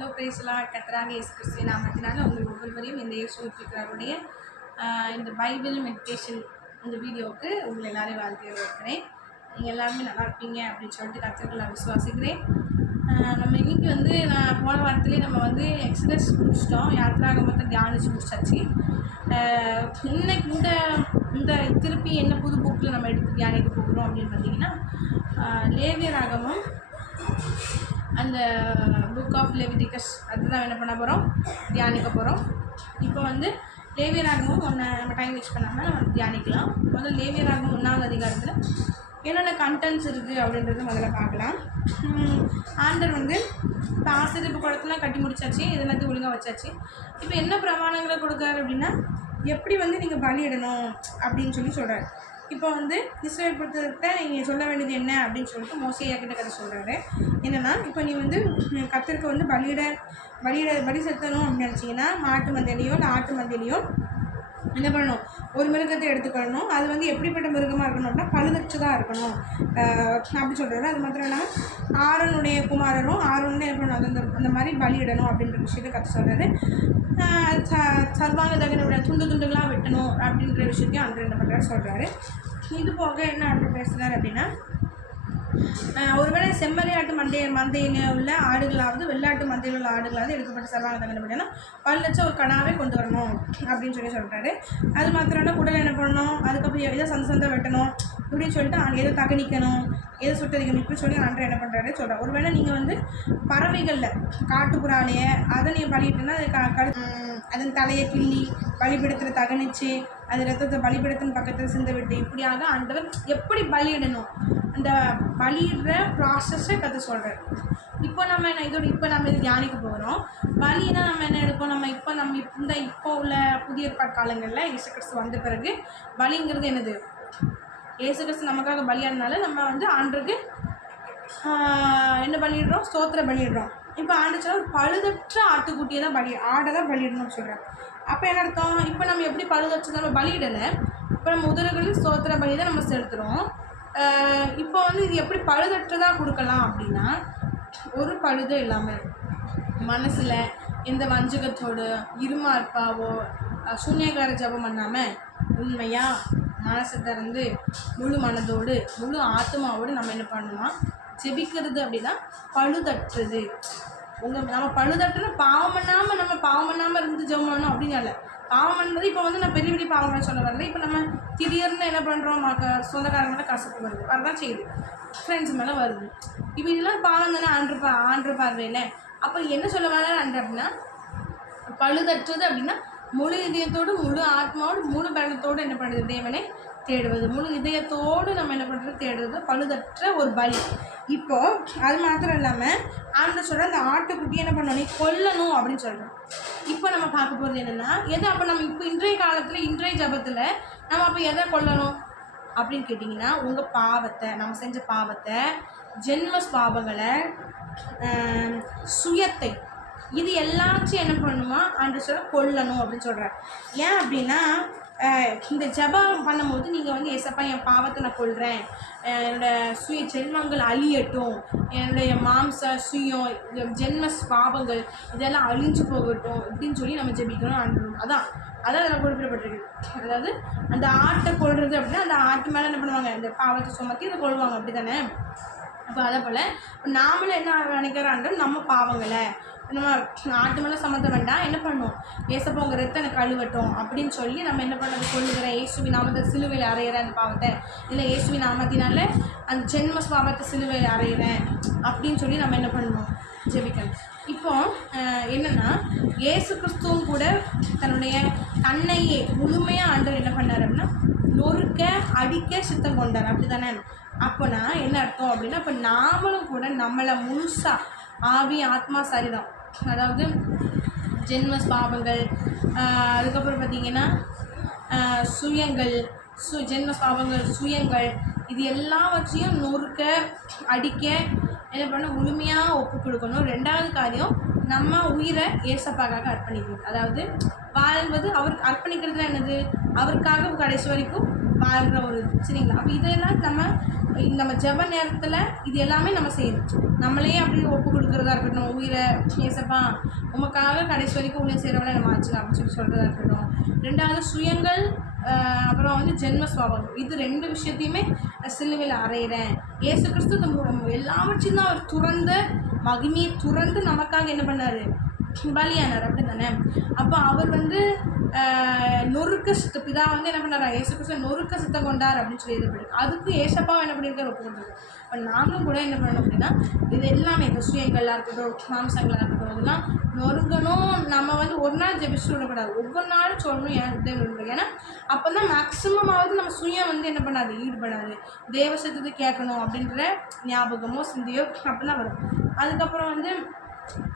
Hello பிரைஸ்லாம் கர்த்தராகிய இயேசு கிறிஸ்துவின் நாமத்தினால உங்கள் ஒவ்வொருவரையும் இந்த இயேசுவிற்காருடைய இந்த பைபிள் மெடிடேஷன் இந்த வீடியோவுக்கு உங்களை எல்லாரையும் வாழ்க்கையை வைக்கிறேன். நீங்கள் எல்லாருமே நல்லா இருப்பீங்க அப்படின்னு சொல்லிட்டு கர்த்தர்களை நான் விசுவாசிக்கிறேன். நம்ம இன்றைக்கி நான் போன வாரத்துலேயே நம்ம எக்ஸடஸ் முடிச்சிட்டோம், யாத்திராகமத்தை தியானித்து முடிச்சாச்சு. இன்னைக்கு இந்த திருப்பி என்ன புது புக்கில் நம்ம எடுத்து தியானிக்க போகிறோம் அப்படின்னு பார்த்தீங்கன்னா லேவியராகமம் அந்த புக் ஆஃப் லெவிட்டிகஸ் அதுதான் என்ன பண்ண போகிறோம், தியானிக்க போகிறோம். இப்போ லேவியராகமும் நம்ம டைம் வேஸ்ட் பண்ணாமல் நம்ம தியானிக்கலாம். முதல்ல லேவியராகமும் 1ஆவது அதிகாரத்தில் என்னென்ன கண்டென்ட்ஸ் இருக்குது அப்படின்றது முதல்ல பார்க்கலாம். ஆண்டர் இப்போ ஆசிரியப்பு குளத்தெலாம் கட்டி முடிச்சாச்சு, இதெல்லாத்தையும் ஒழுங்காக வச்சாச்சு. இப்போ என்ன பிரமாணங்களை கொடுக்குறாரு அப்படின்னா எப்படி நீங்கள் பலியிடணும் அப்படின்னு சொல்கிறார். இப்போ இஸ்ரவேல் பொறுத்தவரைக்கிட்ட நீங்கள் சொல்ல வேண்டியது என்ன அப்படின்னு சொல்லிட்டு மோசேயா கிட்ட கதை சொல்கிறாரு. என்னென்னா இப்போ நீ கர்த்தருக்கு பலி செலுத்தணும் அப்படின்னு நினச்சிங்கன்னா மாட்டு மந்தையிலையோ இல்லை ஆட்டு மந்தையிலையோ என்ன பண்ணணும், ஒரு மிருகத்தை எடுத்துக்கணும். அது எப்படிப்பட்ட மிருகமாக இருக்கணும் அப்படின்னா பழுதற்றதாக இருக்கணும் அப்படி சொல்கிறாரு. அது மாத்திரம் இல்லாமல் ஆரோனுடைய குமாரரும் ஆரோன்னு என்ன பண்ணணும், அந்த மாதிரி பலியிடணும் அப்படின்ற விஷயத்தை கற்று சொல்கிறாரு. சர்வாங்க தகனுடைய துண்டுகளாக வெட்டணும் அப்படின்ற விஷயத்தையும் அன்று என்ன பண்ணுறாரு சொல்கிறாரு. இது போக என்ன அன்று பேசுகிறார் அப்படின்னா ஒருவேளை செம்மறியாட்டு மந்தையில் உள்ள ஆடுகளாவது வெள்ளாட்டு மந்தையில் உள்ள ஆடுகளாவது எடுக்கப்பட்ட சர்வாங்க தகனம் அப்படின்னா 10 லட்சம் ஒரு கடாவே கொண்டு வரணும் அப்படின்னு சொல்கிறாரு. அது மாத்திரம் குடல் என்ன பண்ணணும், அதுக்கப்புறம் எதை சந்தை வெட்டணும் இப்படின்னு சொல்லிட்டு எதை தகனிக்கணும், எதை சுட்டரிக்கணும் இப்படி சொல்லி அன்று என்ன பண்ணுறாரு சொல்கிறார். ஒருவேளை நீங்கள் பறவைகளில் காட்டுப்புறாலையை அதை நீங்கள் பலியிட்டுன்னா அதன் தலையை கிள்ளி பலிபீடத்தில் தகனிச்சு அது ரத்தத்தை பலிபீடத்தின் பக்கத்தில் சிந்த விட்டு இப்படியாக ஆண்டவர் எப்படி பலியிடணும் அந்த பலியிடுற ப்ராசஸை கற்று சொல்கிறார். இப்போ நம்ம இது தியானிக்க போகிறோம். பலினா நம்ம என்ன எடுப்போம், இப்போ உள்ள புதிய ஏற்பாடு காலங்களில் இயேசு கிறிஸ்து வந்த பிறகு பலிங்கிறது என்னது, இயேசு கிறிஸ்து நமக்காக பலியானனால நம்ம ஆண்டுக்கு என்ன பண்ணிடுறோம், ஸ்தோத்திர பலியிடுறோம். இப்போ ஆண்டு சொல்ல ஒரு பழுதற்ற ஆட்டுக்குட்டியை தான் ஆடை தான் பலியிடணும்னு சொல்கிறேன். அப்போ என்ன அர்த்தம், இப்போ நம்ம எப்படி பழுதற்ற நம்ம பலியிடலை, இப்போ நம்ம முதல்களில் ஸ்தோத்திர பலி தான் நம்ம செலுத்துகிறோம். இப்போ இது எப்படி பழுதற்றதாக கொடுக்கலாம் அப்படின்னா ஒரு பழுதும் இல்லாமல் மனசில் எந்த வஞ்சகத்தோடு இருமார்ப்பாவோ சூன்யகார ஜபம் பண்ணாமல் உண்மையாக மனசை திறந்து முழு மனதோடு முழு ஆத்மாவோடு நம்ம என்ன பண்ணணுமா ஜெபிக்கிறது அப்படின்னா பழுதற்றது. நம்ம பழுதற்ற பாவம் பண்ணாமல் இருந்து ஜெபம் பண்ணணும் அப்படின்னு இல்லை. பாவம் பண்ணுறது இப்போ நான் பெரிய பெரிய பாவங்களை சொல்ல வரல. இப்போ நம்ம திடீர்னு என்ன பண்ணுறோம், சொந்தக்காரங்கள கசப்பு வருது, வரதான் செய்யுது, ஃப்ரெண்ட்ஸ் மேலே வருது. இப்போ இதெல்லாம் பாவம் தானே ஆண்டு பார்வையில். அப்போ என்ன சொல்ல வர ஆண்டு அப்படின்னா பழுதற்றது அப்படின்னா முழு இதயத்தோடு முழு ஆத்மாவோடு முழு பலத்தோடு என்ன பண்ணுறது, தேவனை தேடுவது, முழு இதயத்தோடு நம்ம என்ன பண்ணுறது தேடுறது பழுதற்ற ஒரு பலி. இப்போது அது மாத்திரம் இல்லாமல் ஆண்டு சொல்கிற அந்த ஆட்டுக்குட்டி என்ன பண்ணணும், கொல்லணும் அப்படின்னு சொல்கிறோம். இப்போ நம்ம பார்க்க போகிறது என்னென்னா எதை அப்போ நம்ம இப்போ இன்றைய காலத்தில் இன்றைய ஜபத்தில் நம்ம அப்போ எதை கொல்லணும் அப்படின்னு கேட்டிங்கன்னா உங்கள் பாவத்தை, நம்ம செஞ்ச பாவத்தை, ஜென்ம பாவங்களை, சுயத்தை, இது எல்லாத்தையும் என்ன பண்ணணுமா ஆண்டு சொல்ல கொல்லணும் அப்படின்னு சொல்கிறார். ஏன் அப்படின்னா இந்த ஜபம் பண்ணும்போது நீங்கள் ஏசப்பா என் பாவத்தை நான் கொள்கிறேன், என்னோடய சுய ஜென்மங்கள் அழியட்டும், என்னுடைய மாம்ச சுயம் ஜென்ம பாவங்கள் இதெல்லாம் அழிஞ்சு போகட்டும் அப்படின்னு சொல்லி நம்ம ஜெபிக்கணும். அதான் அதில் குறிப்பிடப்பட்டிருக்கு. அதாவது அந்த ஆட்டை கொள்வது அப்படின்னா அந்த ஆட்டு மேலே என்ன பண்ணுவாங்க, இந்த பாவத்தை சுமத்தி அதை கொள்வாங்க, அப்படி தானே. அப்போ அதை போல் இப்போ நாமளும் என்ன நினைக்கிறாங்க, நம்ம பாவங்களை நம்ம ஆட்டு மேலே சம்மந்த வேண்டாம், என்ன பண்ணுவோம், ஏசப்பா உங்கள் ரத்தம் எனக்கு கழுவட்டும் அப்படின்னு சொல்லி நம்ம என்ன பண்ணுறது, கொள்ளுகிறேன் இயேசுவின் நாமத்தை சிலுவையில் அறையிறேன் அந்த பாவத்தை, இல்லை இயேசுவின் நாமத்தினால அந்த ஜென்ம பாவத்தை சிலுவையில் அறையிறேன் அப்படின்னு சொல்லி நம்ம என்ன பண்ணணும், ஜெபிக்கணும். இப்போ என்னென்னா இயேசு கிறிஸ்துவும் கூட தன்னுடைய தன்னையே முழுமையாக ஆண்டவர் என்ன பண்ணார் அப்படின்னா நொறுக்க அடிக்க சித்தம் கொண்டார், அப்படி தானே. அப்போனா என்ன அர்த்தம் அப்படின்னா இப்போ நாமளும் கூட நம்மளை முழுசாக ஆவி ஆத்மா சரீரம், அதாவது ஜென்ம பாவங்கள், அதுக்கப்புறம் பார்த்திங்கன்னா சுயங்கள், ஜென்ம பாவங்கள் சுயங்கள், இது எல்லாவற்றையும் நொறுக்க அடிக்க என்ன பண்ண முழுமையாக ஒப்பு கொடுக்கணும். 2வது காரியம் நம்ம உயிரை ஏசப்பாக்காக அர்ப்பணிக்கணும். அதாவது வாழ்வது அவருக்கு அர்ப்பணிக்கிறதுல என்னது, அவருக்காக கடைசி வரைக்கும் வாழ்கிற ஒரு சரிங்களா. அப்போ இதெல்லாம் நம்ம நம்ம ஜெப நேரத்தில் இது எல்லாமே நம்ம செய்யணும். நம்மளே அப்படி ஒப்பு கொடுக்குறதா இருக்கட்டும், உயிரை ஏசப்பா உமக்காக கடைசி வரைக்கும் உன்னை செய்கிறவளை நம்ம ஆச்சு அப்படின்னு சொல்கிறதா இருக்கட்டும். 2வது சுயங்கள், அப்புறம் வந்து ஜென்ம சுவாபம். இது 2 விஷயத்தையுமே சிலுவையில் அறையிறேன். இயேசு கிறிஸ்து எல்லாவற்றையும் தான் அவர் துறந்த மகிமையை துறந்து நமக்காக என்ன பண்ணார், பலியானார். அப்படி தானே? அப்போ அவர் வந்து நொறுக்க சித்த பிதா வந்து என்ன பண்ணாரா, இயேசு கிறிஸ்து நொறுக்க சித்தம் கொண்டார் அப்படின்னு சொல்லி எழுதப்படுது. அதுக்கு ஏசப்பாவை என்ன பண்ணியிருக்காரு, ஒப்பு கொடுத்துருக்கு. இப்போ நாமளும் கூட என்ன பண்ணணும் அப்படின்னா, இது எல்லாமே இப்போ சுயங்களாக இருக்கட்டும், மாம்சங்களாக இருக்கட்டும், இதெல்லாம் நொறுங்கணும். நம்ம வந்து ஒரு நாள் ஜெபிச்சு விடக்கூடாது, ஒவ்வொரு நாளும் சொல்லணும். ஏன்னா அப்போ தான் மேக்ஸிமமாவது நம்ம சுயம் வந்து என்ன பண்ணாது, ஈடுபடாது. தேவ சத்தத்தை கேட்கணும் அப்படின்ற ஞாபகமோ சிந்தையோ அப்போ தான் வரும். அதுக்கப்புறம் வந்து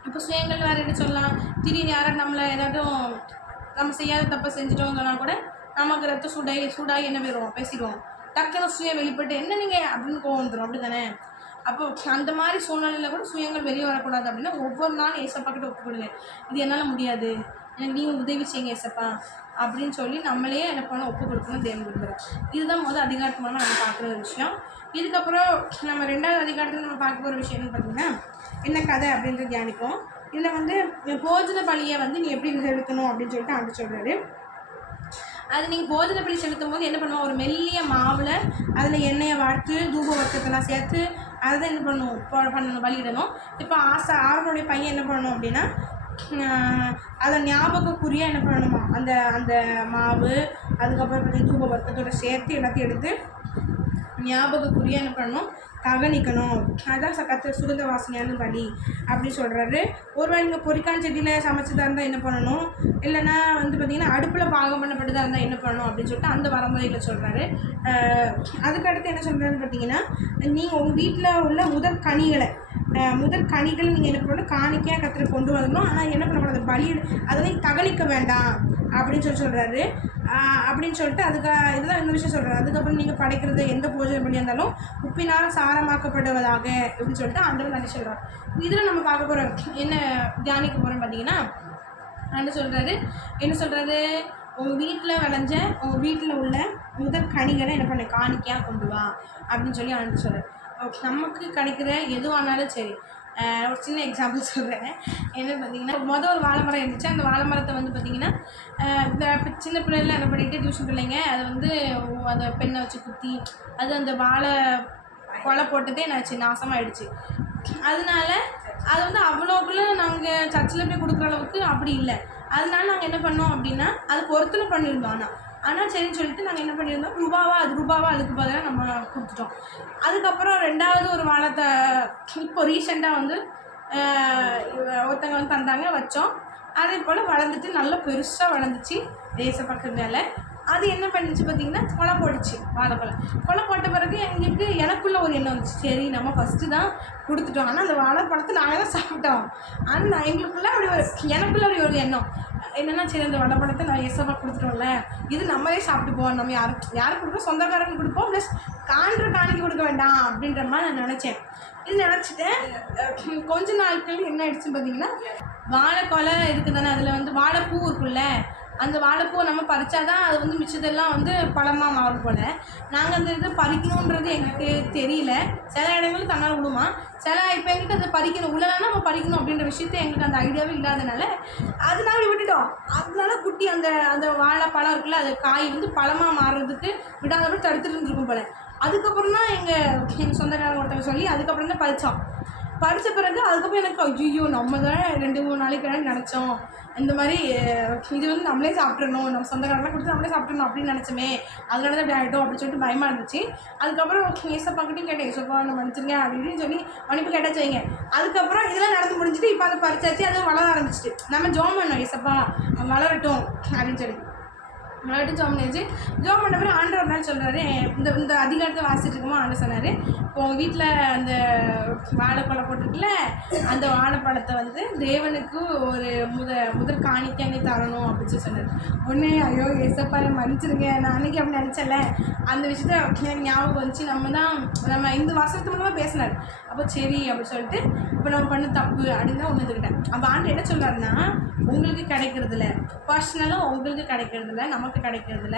இப்போ சுயங்கள் வேறு என்ன சொல்லலாம், திடீர்னு யாராவது நம்மளை ஏதாட்டும் நம்ம செய்யாத தப்பை செஞ்சுட்டோம்னு சொன்னால் கூட நமக்கு ரத்த சூடாகி என்ன போயிடுவோம், பேசிடுவோம். டக்குன்னு சுயம் வெளிப்பட்டு என்ன நீங்கள் அப்படின்னு கோவம் வந்துடும். அப்படி தானே? அப்போ அந்த மாதிரி சூழ்நிலையில் கூட சுயங்கள் வெளியே வரக்கூடாது அப்படின்னா ஒவ்வொரு நாளும் ஏசப்பா கிட்ட ஒப்பு கொடுங்க. இது என்னால் முடியாது, எனக்கு நீங்கள் உதவி செய்யுங்க ஏசப்பா அப்படின்னு சொல்லி நம்மளே என்ன பண்ண ஒப்பு கொடுக்கணும் தேவன் விரும்புகிறோம். இதுதான் அதிகாரத்துமான நம்ம பார்க்குற ஒரு விஷயம். இதுக்கப்புறம் நம்ம 2வது அதிகாரத்தில் நம்ம பார்க்க போகிற விஷயம் என்னன்னு பார்த்தீங்கன்னா, என்ன கதை அப்படின்றது தியானிப்போம். இதில் வந்து போஜன பலியை வந்து நீ எப்படி செலுத்தணும் அப்படின்னு சொல்லிட்டு ஆண்டு சொல்கிறாரு. அது நீங்கள் போஜன பலி செலுத்தும் போது என்ன பண்ணுவோம், ஒரு மெல்லிய மாவில் அதில் எண்ணெயை வார்த்து தூப வர்க்கத்தெல்லாம் சேர்த்து அதை தான் என்ன பண்ணணும் பலியிடணும். இப்போ ஆரோனுடைய பையன் என்ன பண்ணணும் அப்படின்னா, அதை ஞாபகக்குரிய என்ன பண்ணணுமா, அந்த அந்த மாவு அதுக்கப்புறம் பார்த்தீங்கன்னா தூப வர்க்கத்தோட சேர்த்து எல்லாத்தையும் எடுத்து ஞாபகக்குரிய என்ன பண்ணணும், தகனிக்கணும். அதுதான் சுகந்த வாசனையான பலி அப்படின்னு சொல்கிறாரு. ஒருவேளை நீங்கள் பொரிக்கான செடியில் சமைச்சதாக இருந்தால் என்ன பண்ணணும், இல்லைன்னா வந்து பார்த்திங்கன்னா அடுப்பில் பாகம் பண்ணப்பட்டதாக இருந்தால் என்ன பண்ணணும் அப்படின்னு சொல்லிட்டு அந்த வரமுறையில் சொல்கிறாரு. அதுக்கடுத்து என்ன சொல்கிறாருன்னு பார்த்தீங்கன்னா, நீங்கள் உங்கள் வீட்டில் உள்ள முதற் கனிகள் நீங்கள் என்ன பண்ணணும், காணிக்கையாக கத்திர கொண்டு வரணும். ஆனால் என்ன பண்ணக்கூடாது, பலி அதெல்லாம் தகனிக்க வேண்டாம் அப்படின்னு சொல்கிறாரு. அப்படின்னு சொல்லிட்டு இதுதான் இந்த விஷயம் சொல்கிறாரு. அதுக்கப்புறம் நீங்கள் படைக்கிறது எந்த பூஜை பலியாக இருந்தாலும் உப்பினால் சாரமாக்கப்படுவதாக அப்படின்னு சொல்லிட்டு ஆண்டவர் நன்றி சொல்கிறார். இதில் நம்ம பார்க்க போகிறோம் என்ன தியானிக்க போகிறோம் பார்த்தீங்கன்னா, என்ன சொல்கிறாரு, உங்கள் வீட்டில் விளைஞ்ச உங்கள் வீட்டில் உள்ள முதல் கனிகளை என்ன பண்ண காணிக்கையாக கொண்டு வா அப்படின்னு சொல்லி ஆண்டு சொல்கிறார். நமக்கு கிடைக்கிற எதுவானாலும் சரி. ஒரு சின்ன எக்ஸாம்பிள் சொல்கிறேன். என்னென்னு பார்த்தீங்கன்னா, ஒரு வாழை மரம் இருந்துச்சு. அந்த வாழை மரத்தை வந்து பார்த்திங்கன்னா இந்த சின்ன பிள்ளைலாம் என்ன பண்ணிட்டு டியூஷன் பிள்ளைங்க அதை வந்து அந்த பெண்ணை வச்சு குத்தி அது அந்த வாழை கொலை போட்டதே என்னாச்சு, நாசமாகிடுச்சு. அதனால அது வந்து அவ்வளோக்குள்ளே நாங்கள் சர்ச்சில் போய் கொடுக்குற அளவுக்கு அப்படி இல்லை. அதனால நாங்கள் என்ன பண்ணோம் அப்படின்னா, அது பொருத்தனை பண்ணியிருந்தோம். ஆனால் சரின்னு சொல்லிட்டு நாங்கள் என்ன பண்ணியிருந்தோம், ரூபாவா அதுக்கு பதிலாக நம்ம கொடுத்துட்டோம். அதுக்கப்புறம் 2வது ஒரு வாழத்தை இப்போ ரீசெண்டாக வந்து ஒருத்தங்க வந்து தந்தாங்க, வச்சோம். அதே போல் வளர்ந்துட்டு நல்லா பெருசாக வளர்ந்துச்சு தேச பக்கம் மேலே. அது என்ன பண்ணிச்சு பார்த்திங்கன்னா, கொலை போட்டுச்சு. கொலை போட்ட பிறகு எனக்குள்ளே ஒரு எண்ணம் வந்துச்சு, சரி நம்ம ஃபஸ்ட்டு தான் கொடுத்துட்டோம், ஆனால் அந்த வாழைப்பழத்தை நாங்கள் தான் சாப்பிட்டோம். ஆனால் எங்களுக்குள்ளே எனக்குள்ளே ஒரு எண்ணம் என்னென்னா, சரி அந்த வாழைப்பழத்தை நான் ஏசப்பா கொடுத்துட்டோம்ல, இது நம்மளே சாப்பிட்டு போவோம், நம்ம யாருக்கு கொடுப்போம், சொந்தக்காரங்களுக்கு கொடுப்போம், ப்ளஸ் காணிக்க கொடுக்க வேண்டாம் அப்படின்ற மாதிரி நான் நினச்சேன். இது நினச்சிட்டேன். கொஞ்ச நாட்கள் என்ன ஆயிடுச்சுன்னு பார்த்தீங்கன்னா, வாழைக்கொலை இருக்குது தானே, அதில் வந்து வாழைப்பூ இருக்குல்ல, அந்த வாழைப்பூவை நம்ம பறித்தாதான் அது வந்து மிச்சதெல்லாம் வந்து பழமாக மாறும் போல். நாங்கள் அந்த இதை பறிக்கணுன்றது எங்களுக்கு தெரியல. சில இடங்களுக்கு தன்னால் விடுமா, இப்போ எங்களுக்கு அதை பறிக்கணும், உள்ளனா நம்ம பறிக்கணும் அப்படின்ற விஷயத்த எங்களுக்கு அந்த ஐடியாவே இல்லாதனால அதனால விட்டுட்டோம். அதனால குட்டி அந்த அந்த வாழைப்பழம் இருக்குல்ல, அது காய் வந்து பழமாக மாறுறதுக்கு விடாதபடி தடுத்துட்டு இருந்துருக்கும் போல். அதுக்கப்புறம் தான் எங்கள் சொந்தக்காரங்க ஒருத்தவங்க சொல்லி அதுக்கப்புறம் தான் பறித்த பிறகு அதுக்கப்புறம் எனக்கு ஐயோ நம்ம தான் 2-3 நாளைக்கு நினச்சோம், இந்த மாதிரி இது வந்து நம்மளே சாப்பிட்றணும், நம்ம சொந்தக்காரங்களாம் கொடுத்து நம்மளே சாப்பிட்றணும் அப்படின்னு நினச்சோமே, அதனால தான் இப்படி ஆகிட்டோம் அப்படின்னு சொல்லிட்டு பயமாக இருந்துச்சு. அதுக்கப்புறம் ஏசப்பாக்கிட்டையும் கேட்டேன், ஏசப்பா நம்ம மன்னிச்சிருங்க அப்படின்னு சொல்லி மன்னிப்பு கேட்டாச்சு வைங்க. அதுக்கப்புறம் இதெல்லாம் நடந்து முடிஞ்சுட்டு இப்போ அதை பறிச்சாச்சு, அதுவும் வளர ஆரம்பிச்சிட்டு நம்ம ஜோம் பண்ணோம், ஏசப்பா வளரட்டும் அப்படின்னு சொல்லி வளரட்டும் ஜோம் பண்ணிச்சு. ஜோம் பண்ண பிறகு ஆண்டவர் ஒரு நாள் சொல்கிறாரு, இந்த அதிகாரத்தை வாசிட்டு இருக்கோமோ ஆண்டு சொன்னார், இப்போ உங்கள் வீட்டில் அந்த வாழைப்பழ போட்டுருக்குல, அந்த வாழைப்பழத்தை வந்து தேவனுக்கு ஒரு முதல் காணிக்கை தரணும் அப்படின்னு சொன்னார். ஒன்று ஐயோ ஏசப்பா மன்னிச்சிருங்க, நான் அன்றைக்கி அப்படி நினச்சல, அந்த விஷயத்த எனக்கு ஞாபகம் வந்துச்சு. நம்ம இந்த வசனத்து மூலமாக பேசினார். அப்போ சரி அப்படின்னு சொல்லிட்டு இப்போ நம்ம பண்ண தப்பு அப்படின்னு தான் உணர்ந்துக்கிட்டேன். அப்போ ஆண்டு என்ன சொல்கிறாருன்னா, உங்களுக்கு கிடைக்கிறதில்ல, பர்சனலாக உங்களுக்கு கிடைக்கிறதில்ல, நமக்கு நமக்கு கிடைக்கிறதுல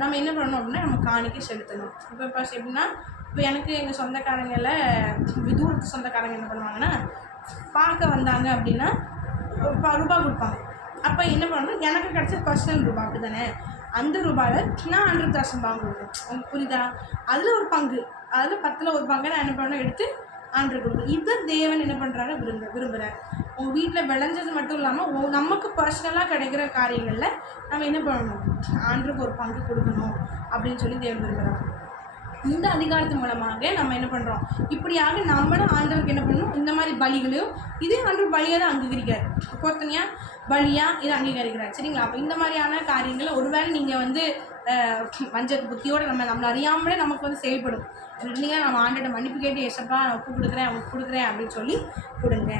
நம்ம என்ன பண்ணணும் அப்படின்னா நம்ம காணிக்கை செலுத்தணும். இப்போ எப்படின்னா, இப்போ எனக்கு எங்கள் சொந்தக்காரங்கள தூரத்து சொந்தக்காரங்க என்ன பண்ணுவாங்கன்னா, பார்க்க வந்தாங்க அப்படின்னா ரூபா கொடுப்பாங்க. அப்போ என்ன பண்ணணும், எனக்கு கிடச்ச பர்சனல் ரூபா அப்படி தானே, அந்த ரூபாயில் நான் 100,000 வாங்குவேன். உங்களுக்கு புரியுதா? அதில் ஒரு பங்கு, அதில் 10ல் ஒரு பங்கை நான் என்ன பண்ணணும் எடுத்து ஆண்டருக்கு கொடுக்குறேன். இதை தேவன் என்ன பண்ணுறாரு விரும்புகிறார். உங்கள் வீட்டில் விளைஞ்சது மட்டும் இல்லாமல் நமக்கு பர்சனலாக கிடைக்கிற காரியங்களில் நம்ம என்ன பண்ணணும், ஆண்டருக்கு ஒரு பங்கு கொடுக்கணும் அப்படின்னு சொல்லி தேவன் விரும்புகிறார். இந்த அதிகாரத்து மூலமாக நம்ம என்ன பண்ணுறோம், இப்படியாக நம்மளும் ஆண்டவருக்கு என்ன பண்ணணும், இந்த மாதிரி பலிகளையும் இதே ஆண்டவர் பலியாக தான் அங்கீகரிக்கிறார். பொறுத்தனையாக பலியாக இதை அங்கீகரிக்கிறார். சரிங்களா? அப்போ இந்த மாதிரியான காரியங்களை ஒருவேளை நீங்கள் வந்து வஞ்ச புத்தியோடு நம்மளை அறியாமலே நமக்கு வந்து செயல்படும். இல்லைங்களா? நம்ம ஆண்டோட மன்னிப்பு கேட்டு ஏசப்பா நான் ஒப்பு கொடுக்குறேன் கொடுக்குறேன் அப்படின்னு சொல்லி கொடுங்க.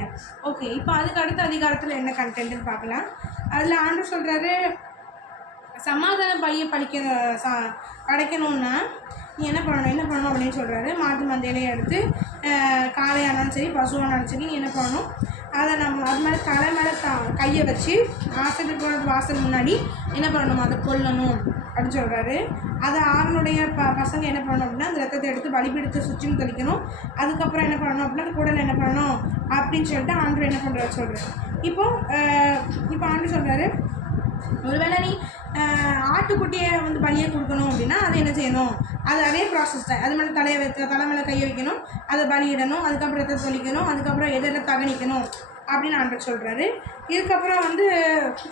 ஓகே, இப்போ அதுக்கு அடுத்த அதிகாரத்தில் என்ன கண்டென்ட்னு பார்க்கலாம். அதில் ஆண்டவர் சொல்கிறாரு, சமாதான பலியை படைக்கணும்னா நீ என்ன பண்ணணும் அப்படின்னு சொல்கிறாரு. மாட்டு மந்தையிலையே எடுத்து காளையானாலும் சரி பசுவானாலும் சரி நீ என்ன பண்ணணும், அதை நம்ம அது மேலே தலை மேலே கையை வச்சு ஆசிரியர் வாசல் முன்னாடி என்ன பண்ணணும், அதை கொல்லணும் அப்படின்னு சொல்கிறாரு. அதை ஆறுனுடைய பசங்க என்ன பண்ணணும் அப்படின்னா அந்த ரத்தத்தை எடுத்து பலிபீடத்தை சுற்றியும் தெளிக்கணும். அதுக்கப்புறம் என்ன பண்ணணும் அப்படின்னா அந்த கூடல என்ன பண்ணணும் அப்படின்னு சொல்லிட்டு ஆண்டவர் என்ன பண்ணுறாரு சொல்கிறார். இப்போ ஆண்டவர் சொல்கிறாரு, ஒருவேளை நீ ஆட்டுக்குட்டியை வந்து பலியை கொடுக்கணும் அப்படின்னா அதை என்ன செய்யணும், அது அதே ப்ராசஸ் தான். அது மேலே தலை மேலே கையை வைக்கணும், அதை பலியிடணும், அதுக்கப்புறம் ரத்தத்தை தொளிக்கணும், அதுக்கப்புறம் எதில் தகனிக்கணும் அப்படின்னு ஆண்டவர் சொல்கிறாரு. இதுக்கப்புறம் வந்து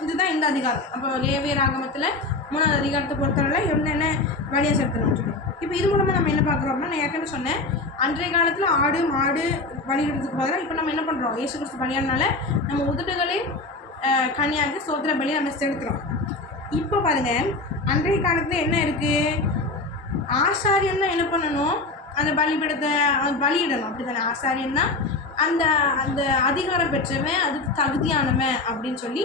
இதுதான் இந்த அதிகாரம். அப்போ லேவியர் ஆகமத்தில் 3வது அதிகாரத்தை பொறுத்தவரை என்னென்ன பலியை செலுத்தணும்னு சொல்லி. இப்போ இது மூலமாக நம்ம என்ன பார்க்குறோம்னா, நான் ஏற்கனவே சொன்னேன், அன்றைய காலத்தில் ஆடு மாடு பலியிடுறதுக்கு பதிலாக இப்போ நம்ம என்ன பண்ணுறோம், இயேசு கிறிஸ்து பலியானால நம்ம உதடுகளே கன்னியாக சோத்திர பலி நம்ம செலுத்துகிறோம். இப்போ பாருங்கள், அன்றைய காலத்தில் என்ன இருக்குது, ஆசாரியன் தான் என்ன பண்ணணும், அந்த பலிபீடத்தை பலியிடணும். அப்படி தானே? ஆசாரியன் தான் அந்த அந்த அதிகாரம் பெற்றவன், அதுக்கு தகுதியானவன் அப்படின்னு சொல்லி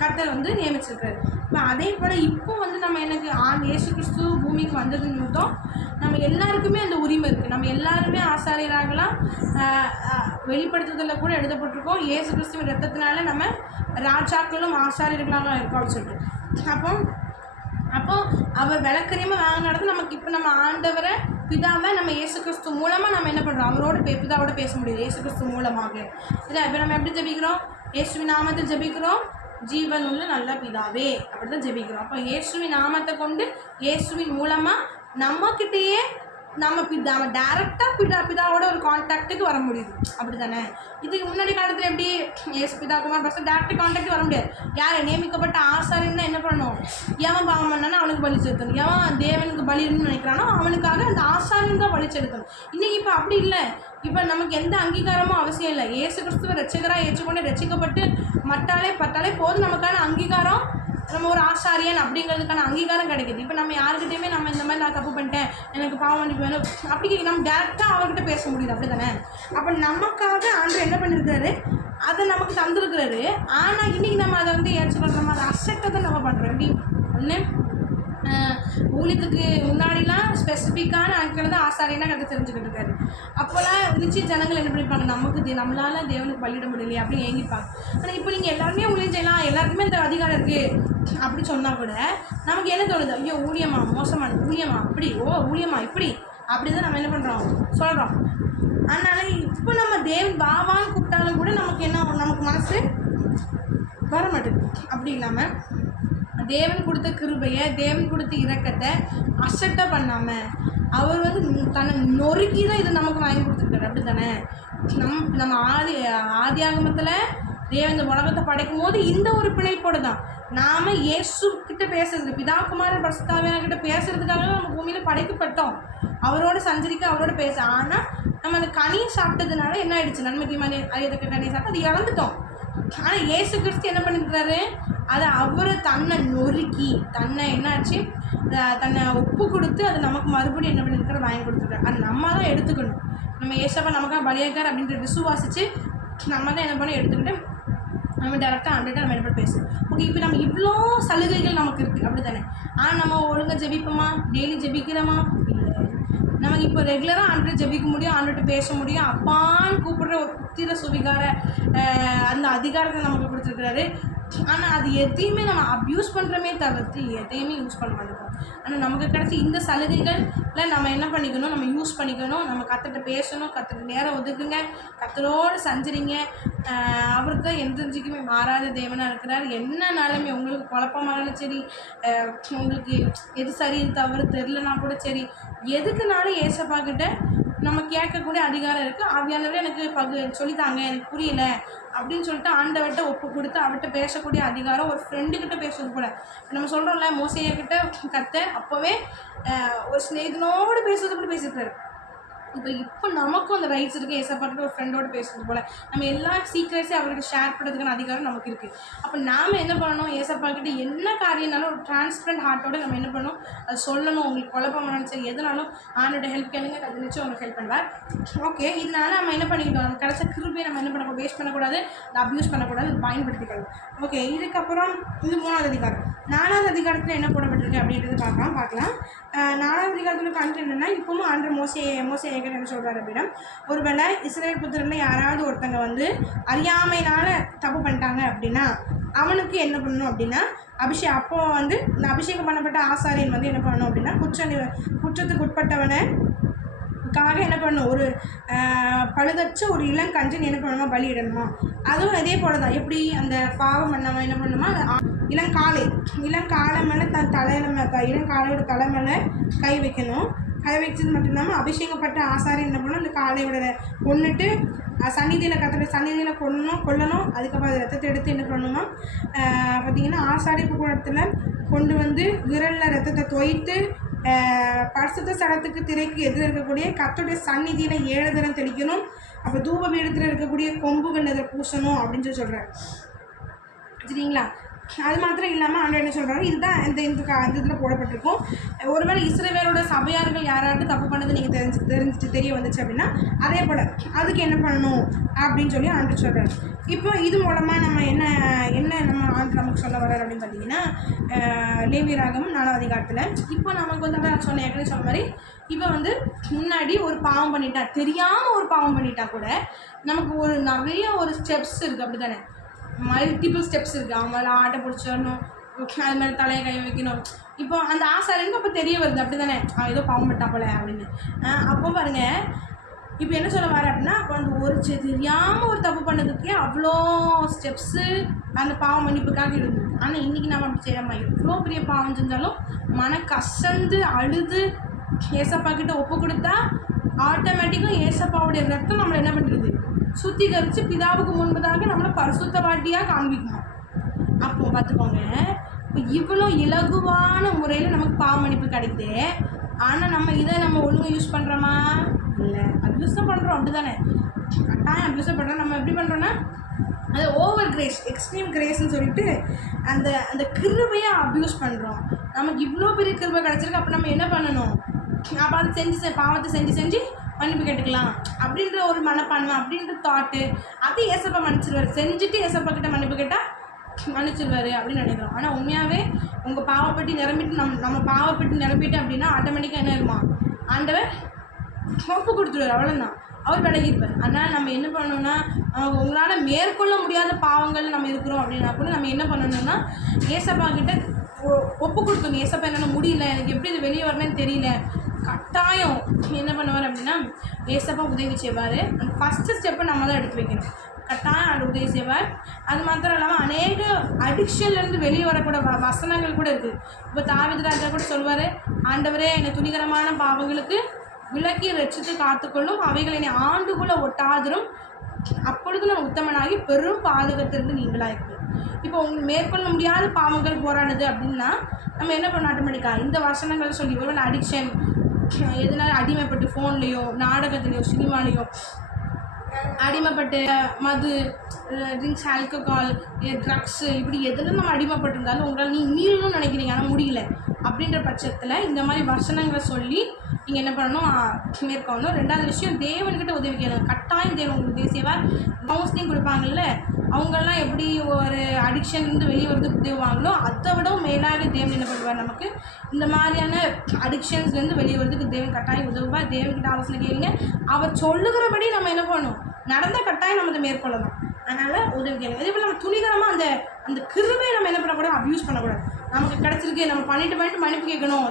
கர்த்தர் வந்து நியமிச்சிருக்காரு. இப்போ அதே போல் இப்போ வந்து நம்ம எனக்கு இயேசு கிறிஸ்து பூமிக்கு வந்ததுன்னு மட்டும் நம்ம எல்லாருக்குமே அந்த உரிமை இருக்குது. நம்ம எல்லாருமே ஆசாரியராகலாம். வெளிப்படுத்துதலில் கூட எழுதப்பட்டிருக்கோம், இயேசு கிறிஸ்துவின் ரத்தத்தினால நம்ம ராஜாக்களும் ஆசாரியர்களாக இருக்கோம்னு சொல்லிட்டு. அப்போ அவர் விளக்கரியமாக வாங்கின இடத்துல நமக்கு இப்போ நம்ம ஆண்டவரை பிதாவை நம்ம இயேசு கிறிஸ்து மூலமாக நம்ம என்ன பண்ணுறோம், அவரோட பிதாவோட பேச முடியுது இயேசு கிறிஸ்து மூலமாக. இல்லை இப்போ நம்ம எப்படி ஜெபிக்கிறோம், இயேசுவின் நாமத்தில் ஜெபிக்கிறோம், ஜீவன் உள்ள நல்ல பிதாவே அப்படி தான் ஜெபிக்கிறோம். அப்போ இயேசுவின் நாமத்தை கொண்டு இயேசுவின் மூலமாக நம்மக்கிட்டேயே நம்ம டேரெக்டாக பிதாவோட ஒரு கான்டாக்டுக்கு வர முடியுது. அப்படி தானே? இதுக்கு முன்னாடி காலத்தில் எப்படி ஏசு பிதா குமார் பஸ் டேரக்டாக கான்டாக்ட் வர முடியாது. யார் நியமிக்கப்பட்ட ஆசாரியன் தான் என்ன பண்ணணும், எவன் பாவம் பண்ணானோ அவனுக்கு பலி செலுத்தணும், எவன் தேவனுக்கு பலின்னு நினைக்கிறானோ அவனுக்காக அந்த ஆசாரியன் தான் பலி செலுத்தணும். இன்றைக்கி இப்போ அப்படி இல்லை. இப்போ நமக்கு எந்த அங்கீகாரமும் அவசியம் இல்லை. இயேசு கிறிஸ்துவ ரட்சகராக ஏற்றுக்கொண்டு ரட்சிக்கப்பட்டு பட்டாலே போதும், நமக்கான அங்கீகாரம் நம்ம ஒரு ஆசாரியன் அப்படிங்கிறதுக்கான அங்கீகாரம் கிடைக்கிது. இப்போ நம்ம யாருக்கிட்டையுமே நம்ம இந்த மாதிரி நான் தப்பு பண்ணிட்டேன், எனக்கு பாவம் மன்னிப்பு வேணும் அப்படி நம்ம டேரெக்டாக அவர்கிட்ட பேச முடியுது. அப்படி தானே? அப்போ நமக்காக ஆண்டு என்ன பண்ணியிருக்காரு, அதை நமக்கு தந்துருக்கிறாரு. ஆனால் இன்றைக்கி நம்ம அதை வந்து ஏற்றுக்கொள்கிற மாதிரி அசட்டை தான் நம்ம பண்ணுறோம். எப்படி ஒன்று ஊழியத்துக்கு முன்னாடிலாம் ஸ்பெசிஃபிக்கான ஆட்களை தான் ஆசாரியனாக கற்று தெரிஞ்சுக்கிட்டு இருக்காரு. அப்போல்லாம் இருந்துச்சு ஜனங்கள் என்ன பண்ணியிருப்பாங்க, நம்மளால் தேவனுக்கு பலியிட முடியலையே அப்படின்னு ஏங்கிப்பாங்க. ஆனால் இப்போ நீங்கள் எல்லாருமே ஊழியம் செய்யலாம், எல்லாருக்குமே இந்த அதிகாரம் இருக்குது அப்படி சொன்னால் கூட நமக்கு என்ன தோணுது, ஐயோ ஊழியமா மோசமானது, ஊழியமா அப்படி, ஊழியமா இப்படி அப்படி தான் நம்ம என்ன பண்ணுறோம் சொல்கிறோம். அதனால் இப்போ நம்ம தேவன் பாவான்னு கூப்பிட்டாலும் கூட நமக்கு மனசு வர மாட்டேங்குது. அப்படி இல்லாமல் தேவன் கொடுத்த கிருபையை, தேவன் கொடுத்த இரக்கத்தை அசட்டை பண்ணாமல் அவர் வந்து தன்னை நொறுக்கி தான் இதை நமக்கு வாங்கி கொடுத்துருக்காரு. அப்படி தானே? நம்ம ஆதியாகமத்தில் தேவன் இந்த உலகத்தை படைக்கும் போது இந்த ஒரு பிணைப்போடு தான் நாம் இயேசுக்கிட்ட பேசுறதுக்கு, பிதாகுமாரன் பரிசுத்தாவியார்கிட்ட பேசுறதுக்காக நம்ம பூமியில் படைக்கப்பட்டோம், அவரோட சஞ்சரிக்க, அவரோட பேச. ஆனால் நம்ம அந்த கனியை சாப்பிட்டதுனால என்ன ஆயிடுச்சு, நன்மை தீமை அறியத்தக்க கனியை சாப்பிட்டு அது இழந்துட்டோம். ஆனால் இயேசு கிறிஸ்து என்ன பண்ணியிருக்கிறாரு, அதை அவர் தன்னை நொறுக்கி என்னாச்சு, தன்னை ஒப்பு கொடுத்து அதை நமக்கு மறுபடியும் என்ன பண்ணியிருக்கிற வாங்கி கொடுத்துருக்காரு. அது நம்ம தான் எடுத்துக்கணும். நம்ம ஏசப்பா நமக்காக பலியாக்கார் அப்படின்ற விசுவாசித்து நம்ம தான் என்ன பண்ண எடுத்துக்கிட்டு நம்ம டேரெக்டாக ஆண்டுகிட்ட நம்ம என்ன பேசுவோம். ஓகே, இப்போ நம்ம இவ்வளோ சலுகைகள் நமக்கு இருக்குது. அப்படி தானே? ஆனால் நம்ம ஒழுங்காக ஜெபிப்போமா, டெய்லி ஜெபிக்கிறோமா? இல்லை. நமக்கு இப்போ ரெகுலராக ஆண்டுகிட்ட ஜெபிக்க முடியும், ஆண்டுகிட்ட பேச முடியும். அப்பான்னு கூப்பிடுற ஒரு புத்திர சுவிகார அந்த அதிகாரத்தை நமக்கு கொடுத்துருக்குறாரு. ஆனால் அது எதையுமே நம்ம அப்யூஸ் பண்ணுறமே தவிர்த்து எதையுமே யூஸ் பண்ண மாட்டோம். ஆனால் நமக்கு கிடச்ச இந்த சலுகைகளில் நம்ம என்ன பண்ணிக்கணும், நம்ம யூஸ் பண்ணிக்கணும். நம்ம கற்றுட்டு பேசணும், கற்றுட்டு நேரம் ஒதுக்குங்க, கத்தரோடு சஞ்சரிங்க. அவருக்கு தான் எந்தஞ்சிக்குமே மாறாத தேவனாக இருக்கிறார். என்னன்னாலுமே உங்களுக்கு குழப்பமானாலும் சரி, உங்களுக்கு எது சரி இது தவறு தெரிலனா கூட சரி, எதுக்குனாலும் ஏசப்பா கிட்ட நம்ம கேட்கக்கூடிய அதிகாரம் இருக்குது. ஆவியானவரே எனக்கு சொல்லித்தாங்க, எனக்கு புரியல அப்படின்னு சொல்லிட்டு ஆண்டவர்கிட்ட ஒப்பு கொடுத்து அவர்கிட்ட பேசக்கூடிய அதிகாரம் ஒரு ஃப்ரெண்டுக்கிட்ட பேசுறது போல. நம்ம சொல்கிறோம்ல, மோசேயக்கிட்ட கத்த அப்போவே ஒரு ஸ்நேகிதனோடு பேசுறது கூட பேசியிருக்காரு. இப்போ நமக்கும் அந்த ரைட்ஸ் இருக்குது. ஏசப்பாக்கிட்ட ஒரு ஃப்ரெண்டோடு பேசுறது போல் நம்ம எல்லா சீக்ரெட்ஸையும் அவர்கிட்ட ஷேர் பண்ணுறதுக்கான அதிகாரம் நமக்கு இருக்குது. அப்போ நாம் என்ன பண்ணணும், ஏசப்பாக்கிட்ட என்ன காரியம்னாலும் ஒரு டிரான்ஸ்பரண்ட் ஹார்ட்டோடு நம்ம என்ன பண்ணணும், அது சொல்லணும். உங்களுக்கு குழப்பமானாலும் சரி, எதுனாலும் ஆனோட ஹெல்ப் கேளுங்க, அது நினச்சி உங்களுக்கு ஹெல்ப் பண்ணுவார். ஓகே, இதனால நம்ம என்ன பண்ணிக்கிட்டோம், நம்ம கிடச்ச கிருபையை நம்ம என்ன பண்ணக்கூடாது, வேஸ்ட் பண்ணக்கூடாது, அதை அப்யூஸ் பண்ணக்கூடாது, அது பயன்படுத்திக்கணும். ஓகே, இதுக்கப்புறம் இது 3வது அதிகாரம். 4வது அதிகாரத்தில் என்ன போடப்பட்டிருக்கு அப்படின்றது பார்க்கலாம். 4வது அதிகாரத்தில் கண்டு என்னென்னா, இப்பவும் ஆண்டு மோசே என்ன சொல்கிறார் அப்படின்னா, ஒருவேளை இஸ்ரேல் புத்திரர்கள் யாராவது ஒருத்தங்க வந்து அறியாமையினால் தப்பு பண்ணிட்டாங்க அப்படின்னா அவனுக்கு என்ன பண்ணணும் அப்படின்னா, அப்போ வந்து இந்த அபிஷேகம் பண்ணப்பட்ட ஆசாரியன் வந்து என்ன பண்ணணும் அப்படின்னா, குற்றத்துக்கு உட்பட்டவனை காக என்ன பண்ணணும், ஒரு பழுதற்ற ஒரு இளங்கஞ்சன் என்ன பண்ணணுமா, பலியிடணுமா. அதுவும் அதே போல தான். எப்படி அந்த பாவம் பண்ணவன் என்ன பண்ணணுமா, இளங்காலை மேலே தன் இளங்காலையோட தலை மேலே கை வைக்கணும். கை வச்சது மட்டும் இல்லாமல் அபிஷேகப்பட்ட ஆசாரியன் என்ன பண்ணணும், அந்த காளையோட கொன்னுட்டு சந்நிதியில் கொல்லணும். அதுக்கப்புறம் அது ரத்தத்தை எடுத்து என்ன பண்ணணுமா, பார்த்திங்கன்னா ஆசாரிப்பு கூடத்தில் கொண்டு வந்து விரலில் ரத்தத்தை தோய்த்து பரிசுத்த ஸ்தலத்துக்கு திரைக்கு எதிர இருக்கக்கூடிய கர்த்தருடைய சந்நிதியில் 7 தரம் தெளிக்கணும். அப்போ தூப பீடத்தில் இருக்கக்கூடிய கொம்புகள் அதை பூசணும் அப்படின்னு சொல்லி சொல்கிறார். சரிங்களா? அது மாத்திரம் இல்லாமல் ஆண்டவர் என்ன சொல்கிறாரு, இதுதான் இந்த இதில் போடப்பட்டிருக்கும். ஒருவேளை இஸ்ரவேலோட சபையார்கள் யாராவது தப்பு பண்ணது நீங்கள் தெரிய வந்துச்சு அப்படின்னா அதே போல் அதுக்கு என்ன பண்ணணும் அப்படின்னு சொல்லி ஆண்டவர் சொல்கிறார். இப்போ இது மூலமாக நம்ம என்ன நம்ம ஆண்டவர் நமக்கு சொல்ல வர்றார் அப்படின்னு பார்த்தீங்கன்னா, லேவியராகமம் 4வது அதிகாரத்தில் இப்போ நமக்கு வந்து நான் சொன்ன ஏற்கனவே சொன்ன மாதிரி, இப்போ வந்து முன்னாடி ஒரு பாவம் பண்ணிட்டா, தெரியாமல் ஒரு பாவம் பண்ணிட்டா கூட நமக்கு நிறைய ஒரு ஸ்டெப்ஸ் இருக்குது. அப்படி தானே, மல்டிபிள் ஸ்டெப்ஸ் இருக்குது. அவங்க மேலே ஆட்டை பிடிச்சிடணும், அது மேலே தலையை கை வைக்கணும். இப்போ அந்த ஆசாரியனுக்கு அப்போ தெரிய வருது, அப்படி தானே, ஏதோ பாவம் பட்டா போல அப்படின்னு. அப்போ பாருங்கள், இப்போ என்ன சொல்ல வர அப்படின்னா, அப்போ அந்த தெரியாமல் ஒரு தப்பு பண்ணதுக்கே அவ்வளோ ஸ்டெப்ஸு அந்த பாவம் மன்னிப்புக்காக இருந்தது. ஆனால் இன்றைக்கி நம்ம அப்படி செய்யாமல் எவ்வளோ பெரிய பாவம் செஞ்சாலும் கசந்து அழுது ஏசப்பா கிட்ட ஒப்பு கொடுத்தா ஆட்டோமேட்டிக்காக ஏசப்பாவுடைய ரத்தம் நம்மளை என்ன பண்ணுறது, சுத்திகரித்து பிதாவுக்கு முன்பதாக நம்மளை பரிசுத்தவாட்டியாக காண்பிக்கணும். அப்போ பார்த்துக்கோங்க, இப்போ இவ்வளோ இலகுவான முறையில் நமக்கு பாவ மன்னிப்பு கிடைக்குது. ஆனால் நம்ம ஒழுங்காக யூஸ் பண்ணுறோமா, இல்லை அப்யூஸ் தான் பண்ணுறோம். அப்படி தானே, கட்டாயம் அப்யூஸ் தான் பண்ணுறோம். நம்ம எப்படி பண்ணுறோன்னா, அது ஓவர் கிரேஸ், எக்ஸ்ட்ரீம் கிரேஸ்ன்னு சொல்லிட்டு அந்த கிருபையை அப்யூஸ் பண்ணுறோம். நமக்கு இவ்வளோ பெரிய கிருபை கிடச்சிருக்கு, அப்போ நம்ம என்ன பண்ணணும், அப்போ அதை பாவத்தை செஞ்சு மன்னிப்பு கேட்டுக்கலாம் அப்படின்ற ஒரு மனப்பான்மை, அப்படின்ற தாட்டு, அது ஏசப்பா மன்னிச்சிருவார். செஞ்சுட்டு ஏசப்பா கிட்ட மன்னிப்பு கேட்டால் மன்னிச்சிருவார் அப்படின்னு நினைக்கிறோம். ஆனால் உண்மையாகவே உங்கள் பாவப்பட்டி நிரம்பிட்டு நம்ம பாவப்பட்டி நிரம்பிட்டு அப்படின்னா ஆட்டோமேட்டிக்காக என்ன இருக்குமா, ஆண்டவர் ஒப்பு கொடுத்துருவார். அவ்வளோதான், அவர் விலகிருப்பார். அதனால் நம்ம என்ன பண்ணணும்னா, உங்களால் மேற்கொள்ள முடியாத பாவங்கள் நம்ம இருக்கிறோம் அப்படின்னா கூட நம்ம என்ன பண்ணணும்னா, ஏசப்பா கிட்ட ஒப்பு கொடுத்துங்க. ஏசப்பா என்னால் முடியல, எனக்கு எப்படி இது வெளியே வரணும்னு தெரியல, கட்டாயம் என்ன பண்ணுவார் அப்படின்னா ஏசப்பா உதவி செய்வார். அந்த ஃபஸ்ட்டு ஸ்டெப்பை நம்ம தான் எடுத்து வைக்கணும். கட்டாயம் அது உதவி செய்வார். அது மாத்திரம் இல்லாமல் அநேக அடிக்ஷன்லேருந்து வெளியே வரக்கூட வசனங்கள் கூட இருக்குது. இப்போ தாவீது ராஜா கூட சொல்வார், ஆண்டவரே என்னை துணிகரமான பாவங்களுக்கு விலக்கி ரட்சித்து காத்துக்கொள்ளும், அவைகளை என்னை ஆண்டுக்குள்ளே ஒட்டாதிரும், அப்பொழுது நான் உத்தமனாகி பெரும் பாதகத்திலிருந்து நீங்களாக இருக்குது. இப்போ உங்களுக்கு மேற்கொள்ள முடியாத பாவங்கள் போராடுது அப்படின்னா நம்ம என்ன பண்ண, ஆட்டோமேட்டிக்காக இந்த வசனங்கள் சொல்லி ஒரு அடிக்ஷன் எதனால அடிமைப்பட்டு ஃபோன்லேயோ நாடகத்துலேயோ சினிமாலேயோ அடிமைப்பட்டு மது, ட்ரிங்க்ஸ், ஆல்கஹால், ட்ரக்ஸு, இப்படி எதில் நம்ம அடிமைப்பட்டிருந்தாலும் உங்களால் மீளணும்னு நினைக்கிறீங்க ஆனால் முடியல அப்படின்ற பட்சத்தில் இந்த மாதிரி வசனங்களை சொல்லி நீங்கள் என்ன பண்ணணும், மேற்கொள்ளணும். 2வது விஷயம், தேவன்கிட்ட உதவி கேளுங்க. கட்டாயம் தேவன் உங்களுக்கு உதவி செய்வார். கவுன்சிலிங் கொடுப்பாங்கல்ல, அவங்கெல்லாம் எப்படி ஒரு அடிக்ஷன்லேருந்து வெளியே வரதுக்கு உதவுவாங்களோ அதை விட மேலாக தேவன் என்ன பண்ணுவார், நமக்கு இந்த மாதிரியான அடிக்ஷன்ஸ்லேருந்து வெளியே வரதுக்கு தேவன் கட்டாயம் உதவுவார். தேவன்கிட்ட ஆலோசனை கேளுங்க. அவர் சொல்லுகிறபடி நம்ம என்ன பண்ணணும், நடந்த கட்டாயம் நம்ம அதை மேற்கொள்ளலாம். அதனால் உதவி கேளுங்க. இதே போல் நம்ம துணிகரமாக அந்த அந்த கிருபையை நம்ம என்ன பண்ணக்கூடாது, அப்யூஸ் பண்ணக்கூடாது. நமக்கு கிடச்சிருக்கு, நம்ம பண்ணிட்டு மன்னிப்பு கேட்கணும்.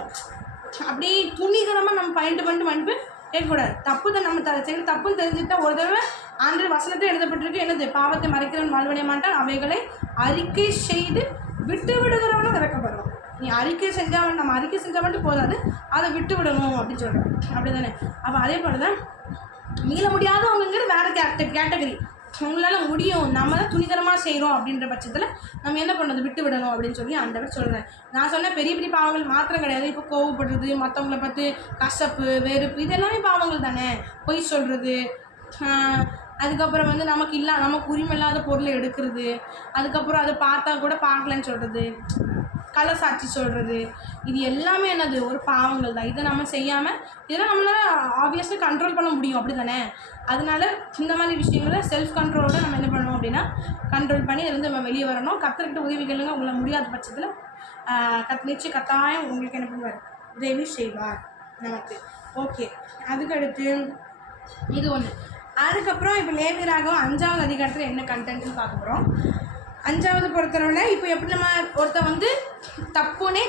அப்படி துணிகரமாக நம்ம பண்ணிட்டு மன்னிப்பு கேட்கக்கூடாது. தப்பு தான் நம்ம செய்கிற தப்புன்னு தெரிஞ்சுட்டா ஒரு தடவை ஆண்டு வசனத்தில் எழுதப்பட்டிருக்கு, என்னது, பாவத்தை மறைக்கிறவன் வாழ்வடைய மாட்டான், அவைகளை அறிக்கை செய்து விட்டு விடுகிறவனும் இறக்கப்படுவான். நீ அறிக்கை செஞ்சால் நம்ம அறிக்கை செஞ்சால் மட்டும் போதாது, அதை விட்டு விடணும் அப்படின்னு சொல்கிறேன். அப்படி தானே? அப்போ அதே போல் தான் மீள முடியாதவங்கிற வேறு கேட்டகரி. உங்களால் முடியும், நம்ம தான் துணிகரமாக செய்கிறோம் அப்படின்ற பட்சத்தில் நம்ம என்ன பண்ணுறது, விட்டு விடணும் அப்படின்னு சொல்லி ஆண்டவர் சொல்கிறேன். நான் சொன்ன பெரிய பெரிய பாவங்கள் மாத்திரம் கிடையாது. இப்போ கோவப்படுறது, மற்றவங்கள பார்த்து கசப்பு, வெறுப்பு, இது எல்லாமே பாவங்கள் தானே. பொய் சொல்கிறது, அதுக்கப்புறம் வந்து நமக்கு உரிமை இல்லாத பொருளை எடுக்கிறது, அதுக்கப்புறம் அதை பார்த்தா கூட பார்க்கலன்னு சொல்கிறது, கள்ளசாட்சி சொல்கிறது, இது எல்லாமே என்னது, ஒரு பாவங்கள் தான். இதை நம்ம செய்யாமல் இதெல்லாம் நம்மளால் ஆப்வியஸாக கண்ட்ரோல் பண்ண முடியும், அப்படி தானே? அதனால் இந்த மாதிரி விஷயங்களை செல்ஃப் கண்ட்ரோலோடு நம்ம என்ன பண்ணணும் அப்படின்னா கண்ட்ரோல் பண்ணி அதுலேருந்து நம்ம வெளியே வரணும். கர்த்தர்கிட்ட உதவி கேளுங்க. உங்களை முடியாத பட்சத்தில் நிச்சயம் கட்டாயம் உங்களுக்கு என்ன பண்ணுவார், உதவி செய்வார் நமக்கு. ஓகே, அதுக்கடுத்து இது ஒன்று. அதுக்கப்புறம் இப்போ லேவியராகவும் 5வது அதிகாரத்தில் என்ன கண்டென்ட்னு பார்க்க போகிறோம். 5வது பொறுத்தளவில் இப்போ எப்படி நம்ம ஒருத்தர் வந்து தப்புனே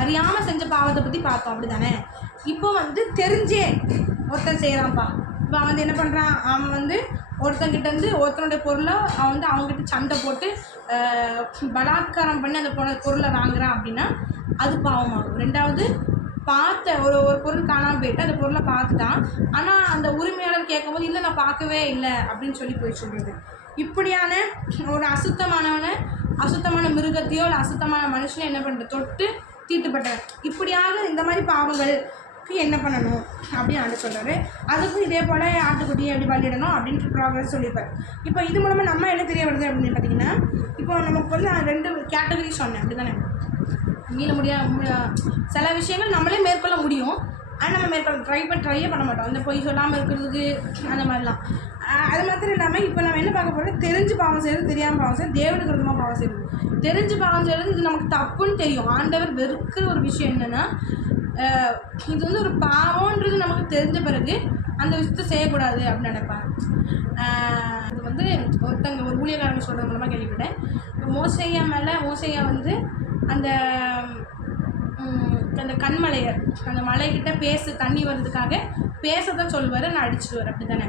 அறியாமல் செஞ்ச பாவத்தை பற்றி பார்த்தோம், அப்படி தானே? இப்போ வந்து தெரிஞ்சே ஒருத்தன் செய்கிறான்ப்பா. இப்போ அவன் வந்து என்ன பண்ணுறான், அவன் வந்து ஒருத்தங்கிட்ட ஒருத்தனுடைய பொருளை அவன் வந்து அவங்ககிட்ட சண்டை போட்டு பலாத்காரம் பண்ணி அந்த பொருளை வாங்குறான் அப்படின்னா அது பாவமாகும். 2வது, பார்த்த ஒரு பொருள் காணாமல் போயிட்டு அந்த பொருளை பார்த்துட்டான், ஆனால் அந்த உரிமையாளர் கேட்கும்போது இல்லை நான் பார்க்கவே இல்லை அப்படின்னு சொல்லி போய் சொல்கிறது. இப்படியான ஒரு அசுத்தமான மிருகத்தையோ இல்லை அசுத்தமான மனுஷனையோ என்ன பண்ணுறது, தொட்டு தீட்டுப்பட்டவன். இப்படியாக இந்த மாதிரி பாவங்களுக்கு என்ன பண்ணணும் அப்படின்னு ஆண்டு சொல்கிறாரு. அதுக்கும் இதே போல் ஆட்டுக்குட்டியை எப்படி பலியிடணும் அப்படின்ட்டு ப்ராக்ரஸ் சொல்லியிருப்பார். இப்போ இது மூலமாக நம்ம என்ன தெரிய வருது அப்படின்னு பார்த்தீங்கன்னா, இப்போ நமக்கு வந்து 2 கேட்டகரி சொன்னேன், அப்படி தானே? சில விஷயங்கள் நம்மளே மேற்கொள்ள முடியும், ஆனால் நம்ம மேற்கொள்ள ட்ரையே பண்ண மாட்டோம். அந்த பொய் சொல்லாமல் இருக்கிறதுக்கு அந்த மாதிரிலாம். அது மாத்திரம் இல்லாமல் இப்போ நம்ம என்ன பார்க்க போகிறோம், தெரிஞ்சு பாவம் செய்கிறது, தெரியாமல் பாவம் செய்கிறது, தேவனுக்கு விரோதமாக பாவம் செய்கிறது. தெரிஞ்சு பாவம் செய்கிறது இது நமக்கு தப்புன்னு தெரியும். ஆண்டவர் வெறுக்கிற ஒரு விஷயம் என்னென்னா, இது வந்து ஒரு பாவம்ன்றது நமக்கு தெரிஞ்ச பிறகு அந்த விஷயத்தை செய்யக்கூடாது அப்படின்னு நினைப்பாங்க. இது வந்து ஒரு ஊழியக்காரங்க சொல்கிறது மூலமாக கேள்விப்பட்டேன். இப்போ மோசையா வந்து அந்த கண்மலையர் அந்த மலைக்கிட்ட தண்ணி வர்றதுக்காக பேசதான் சொல்லுவார், நான் அடிச்சுடுவார், அப்படி தானே?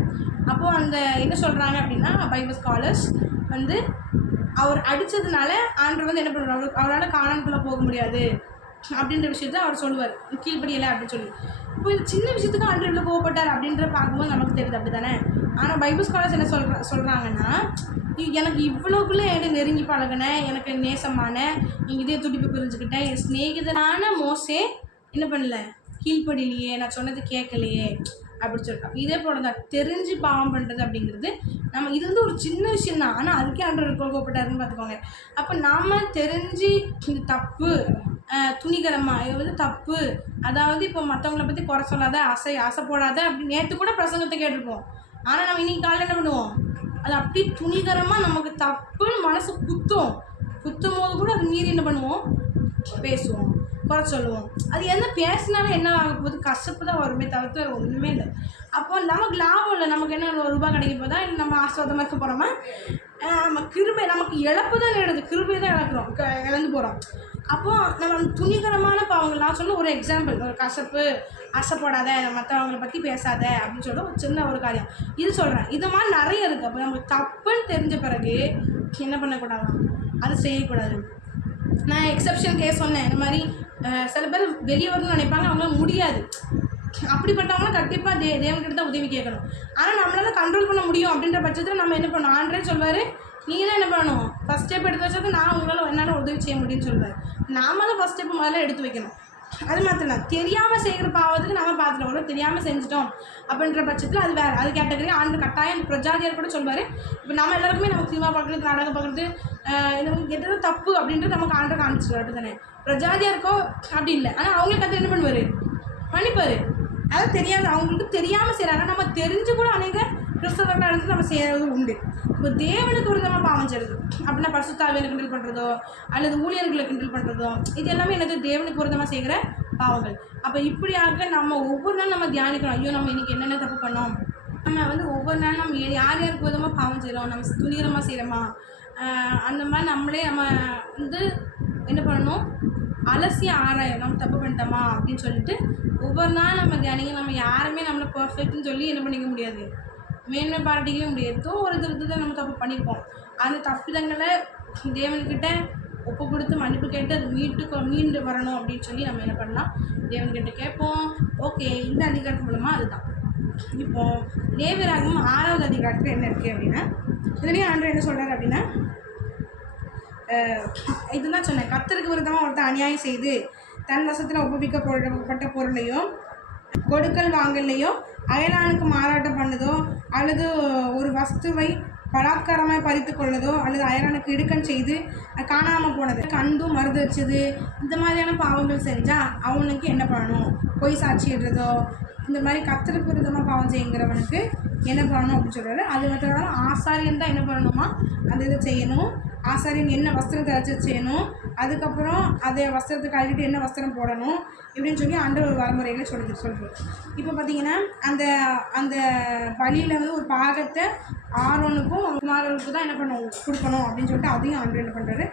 அப்போது அந்த என்ன சொல்கிறாங்க அப்படின்னா, பைபிள் ஸ்காலர்ஸ் வந்து அவர் அடித்ததுனால ஆண்டவர் வந்து என்ன பண்ணுறாரு, அவரால் கானானுக்குள்ளே போக முடியாது அப்படின்ற விஷயத்த அவர் சொல்லுவார், கீழ்படியலை அப்படின்னு சொல்லி. இப்போ இந்த சின்ன விஷயத்துக்கு ஆண்டவர் இவ்வளோ கோவப்பட்டார் அப்படின்ற பார்க்கும்போது நமக்கு தெரியுது, அப்படி தானே? ஆனால் பைபிள் ஸ்காலர்ஸ் என்ன சொல்கிறாங்கன்னா, எனக்கு இவ்வளோக்குள்ளே என்கிட்ட நெருங்கி பழகினேன், எனக்கு நேசமான இதே துடிப்பு புரிஞ்சுக்கிட்டேன், என் ஸ்நேகிதனான மோசே என்ன பண்ணல, கீழ்ப்படியிலையே, நான் சொன்னது கேட்கலையே அப்படி சொல்லிட்டு. அப்போ இதே போல தான் தெரிஞ்சு பாவம் பண்ணுறது அப்படிங்கிறது நம்ம இது வந்து ஒரு சின்ன விஷயம் தான், ஆனால் அதுக்கே ஆண்டவர் கோபப்பட்டாருன்னு பார்த்துக்கோங்க. அப்போ நாம் தெரிஞ்சு இந்த தப்பு துணிகரமாக இது வந்து தப்பு, அதாவது இப்போ மற்றவங்கள பற்றி குறை சொல்லாத, ஆசை போடாத அப்படி நேற்று கூட பிரசங்கத்தை கேட்டிருப்போம். ஆனால் நம்ம இன்னைக்கு காலையில் என்ன பண்ணுவோம், அது அப்படி துணிகரமாக நமக்கு தப்புன்னு மனசு குத்தும் போது கூட அது மீறி என்ன பண்ணுவோம், பேசுவோம், குறை சொல்லுவோம். அது என்ன பேசினாலும் என்ன ஆக போகுது, கசப்பு தான் வருமே தவிர்த்து வேறு ஒன்றுமே இல்லை. அப்போ நமக்கு லாபம் இல்லை, நமக்கு என்ன ₹1 கிடைக்க போதா, இல்லை நம்ம ஆசீர்வாதமாக இருக்க போகிறோமா? நம்ம கிருபை நமக்கு இழப்பு தான் நேடுது, கிருபை தான் இழந்து போகிறோம். அப்போது நம்ம துணிகரமான பாவங்கள், நான் சொல்ல ஒரு எக்ஸாம்பிள், ஒரு கசப்பு, ஆசைப்படாத, மற்றவங்களை பற்றி பேசாத அப்படின்னு சொல்ல ஒரு சின்ன ஒரு காரியம் இது சொல்கிறேன். இது மாதிரி நிறைய இருக்குது. அப்போ நமக்கு தப்புன்னு தெரிஞ்ச பிறகு என்ன பண்ணக்கூடாது, அது செய்யக்கூடாது. நான் எக்ஸப்ஷன் கேஸ் சொன்னேன், இந்த மாதிரி சில பேர் வெளியே வரணும்னு நினைப்பாங்க, அவங்களால முடியாது. அப்படிப்பட்டவங்களும் கண்டிப்பாக தேவன்கிட்ட தான் உதவி கேட்கணும். ஆனால் நம்மளால் கண்ட்ரோல் பண்ண முடியும் அப்படின்ற பட்சத்தில் நம்ம என்ன பண்ணணும், ஆண்டரே சொல்வார், நீங்கள் தான் என்ன பண்ணணும், ஃபஸ்ட் ஸ்டெப் எடுத்து வச்சது நான் என்னால் உதவி செய்ய முடியும்னு சொல்லுவார். நாம தான் ஃபஸ்ட் ஸ்டெப் முதல்ல எடுத்து வைக்கணும். அது மாத்திரம் தான், தெரியாமல் செய்கிற பாவத்துக்கு நம்ம பார்த்துட்டோம், ஒரு தெரியாமல் செஞ்சிட்டோம் அப்படின்ற பட்சத்தில் அது வேறு, அது கேட்டகரி. ஆண்டு கட்டாயம் பிரஜாதியார் கூட சொல்வார். இப்போ நம்ம எல்லாருக்குமே நமக்கு சினிமா பார்க்குறது, நாடகம் பார்க்குறது, எதாவது தப்பு அப்படின்றது நமக்கு ஆண்டு காமிச்சிடுவார், அப்படி தானே? பிரஜாதியாருக்கோ அப்படி இல்லை, ஆனால் அவங்களுக்கு கற்று என்ன பண்ணுவார், பண்ணிப்பார். அதாவது தெரியாது, அவங்களுக்கு தெரியாமல் செய்கிறாங்க, நம்ம தெரிஞ்சு கூட அநேக கிறிஸ்தவர்களாக இருந்து நம்ம செய்கிறது உண்டு. இப்போ தேவனுக்கு விரோதமாக பாவம் செய்கிறது அப்படின்னா பரிசுத்தாவியை கிண்டல் பண்ணுறதோ அல்லது ஊழியர்களை கிண்டல் பண்ணுறதோ, இது எல்லாமே என்னது, தேவனுக்கு விரோதமாக செய்கிற பாவங்கள். அப்போ இப்படியாக நம்ம ஒவ்வொரு நாளும் நம்ம தியானிக்கணும், ஐயோ நம்ம இன்றைக்கி என்னென்ன தப்பு பண்ணோம், நம்ம வந்து ஒவ்வொரு நாளும் நம்ம யார் யாருக்கு விதமாக பாவம் செய்கிறோம், நம்ம துணிகரமாக செய்கிறோமா, அந்த மாதிரி நம்ம வந்து என்ன பண்ணணும், அலசி ஆராயம் நம்ம தப்பு பண்ணிட்டோமா அப்படின்னு சொல்லிட்டு ஒவ்வொரு நாள் நம்ம தியானிங்க. நம்ம யாருமே நம்மளை பர்ஃபெக்ட்னு சொல்லி என்ன பண்ணிக்க முடியாது, மேன்மை பாராட்டிக்கவே முடியாது. ஏதோ ஒரு விதத்தில் நம்ம தப்பு பண்ணியிருப்போம். அந்த தப்பிதங்களை தேவன்கிட்ட ஒப்பு கொடுத்து மன்னிப்பு கேட்டு அது மீண்டு வரணும் அப்படின்னு சொல்லி நம்ம என்ன பண்ணலாம், தேவன்கிட்ட கேட்போம். ஓகே, இந்த அதிகாரத்து மூலமாக அதுதான். இப்போது லேவியராகமம் 6வது அதிகாரத்தில் என்ன இருக்குது அப்படின்னா, இதுலேயும் ஆண்டவர் என்ன சொல்கிறார் அப்படின்னா, இதுதான் சொன்னேன், கர்த்தருக்கு விரோதமாக ஒருத்தர் அநியாயம் செய்து தன் வசத்தில் ஒப்புவிக்கப்பட்ட பொருளையோ கொடுக்கல் வாங்கலையோ அயலானுக்கு மாறாட்டம் பண்ணதோ அல்லது ஒரு வஸ்துவை பலாத்காரமாக பறித்து கொள்ளதோ அல்லது அயலானுக்கு இடுக்கன் செய்து காணாமல் போனது, கண்டும் மறுதளிச்சது, இந்த மாதிரியான பாவங்கள் செஞ்சால் அவனுக்கு என்ன பண்ணணும், பொய் சாட்சிடுறதோ இந்த மாதிரி கர்த்தருக்கு விரோதமாக பாவம் செய்யுங்கிறவனுக்கு என்ன பண்ணணும் அப்படின்னு சொல்கிறாரு. அது மட்டும் ஆசாரியன் தான் என்ன பண்ணணுமா அந்த இதை செய்யணும். ஆசாரியன் என்ன வஸ்திரம் தயாரிச்சு செய்யணும், அதுக்கப்புறம் அதை வஸ்திரத்தை கழுவிட்டு என்ன வஸ்திரம் போடணும் இப்படின்னு சொல்லி ஆண்டவர் ஒரு வரமுறையில் சொல்கிறோம். இப்போ பார்த்தீங்கன்னா அந்த அந்த பலியில் வந்து ஒரு பாகத்தை ஆரோனுக்கும் குமாரனுக்கும் தான் என்ன பண்ணணும் கொடுக்கணும் அப்படின்னு சொல்லிட்டு அதையும் ஆண்டவர் என்ன பண்ணுறாரு.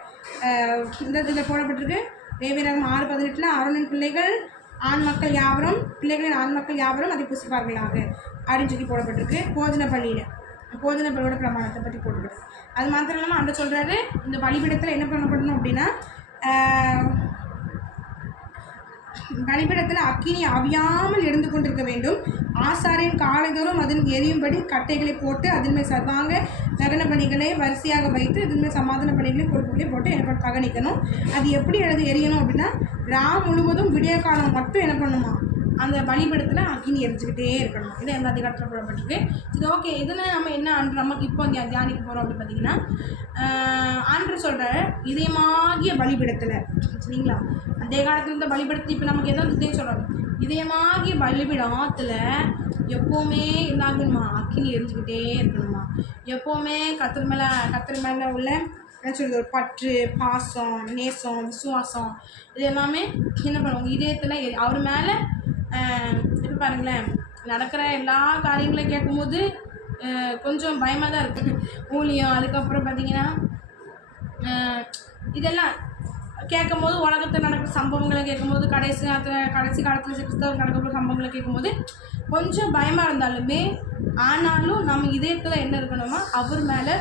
இந்த இதில் போடப்பட்டிருக்கு லேவியராகமம் 6:18 ஆரோனின் பிள்ளைகள் ஆண் மக்கள் யாவரும் பிள்ளைகளின் ஆண் மக்கள் யாவரும் அதை புசிப்பார்களாக அப்படின்னு சொல்லி போடப்பட்டிருக்கு. போதன பலியோட பிரமாணத்தை பற்றி போட்டுருக்கு. அது மாத்திரம் இல்லாமல் அந்த சொல்கிறாரு, இந்த பலிபீடத்தில் என்ன பண்ணப்படணும் அப்படின்னா, பலிபீடத்தில் அக்கினி அவியாமல் இருந்து கொண்டிருக்க வேண்டும். ஆசாரியன் காலைதோறும் அதன் எரியும்படி கட்டைகளை போட்டு அதன் மேல் சர்வாங்க தகன பணிகளை வரிசையாக வைத்து இதன் மேல் சமாதான பணிகளை பொறுப்புகளை போட்டு என்ன பகனிக்கணும். அது எப்படி எரியணும் அப்படின்னா, முழுவதும் விடிய காலம் மட்டும் என்ன பண்ணுமா அந்த பலிபீடத்தில் அக்கினி எரிஞ்சுக்கிட்டே இருக்கணும். இதை எந்த அதிகாரத்தில் போடப்பட்டிருக்கு. இது ஓகே. இதில் நம்ம என்ன நமக்கு இப்போ தியானிக்க போகிறோம் அப்படின்னு பார்த்தீங்கன்னா, ஆண்டவர் சொல்கிற இதயமாகிய பலிபீடத்தில் சரிங்களா, அந்த காலத்தில் இருந்த பலிபீடத்தில் இப்போ நமக்கு எதாவது இதயம் சொல்கிறாங்க, இதயமாகிய பலிபீடத்தில் எப்போவுமே என்னாகணுமா அக்கினி எரிஞ்சுக்கிட்டே இருக்கணுமா. எப்போவுமே கர்த்தர் மேலே உள்ள என்ன சொல்கிறது, ஒரு பற்று, பாசம், நேசம், விசுவாசம் இது எல்லாமே என்ன பண்ணுவாங்க இதயத்தில் அவர் மேலே. இப்போ பாருங்களேன், நடக்கிற எல்லா காரியங்களையும் கேட்கும்போது கொஞ்சம் பயமாக தான் இருக்குது. ஊழியம், அதுக்கப்புறம் பார்த்திங்கன்னா இதெல்லாம் கேட்கும்போது உலகத்தில் நடக்கிற சம்பவங்களை கேட்கும்போது கடைசி காலத்தில் கிறிஸ்தவர் நடக்கிற சம்பவங்களை கேட்கும்போது கொஞ்சம் பயமாக இருந்தாலுமே, ஆனாலும் நம்ம இதயத்தில் என்ன இருக்கணுமா அவர் மேலே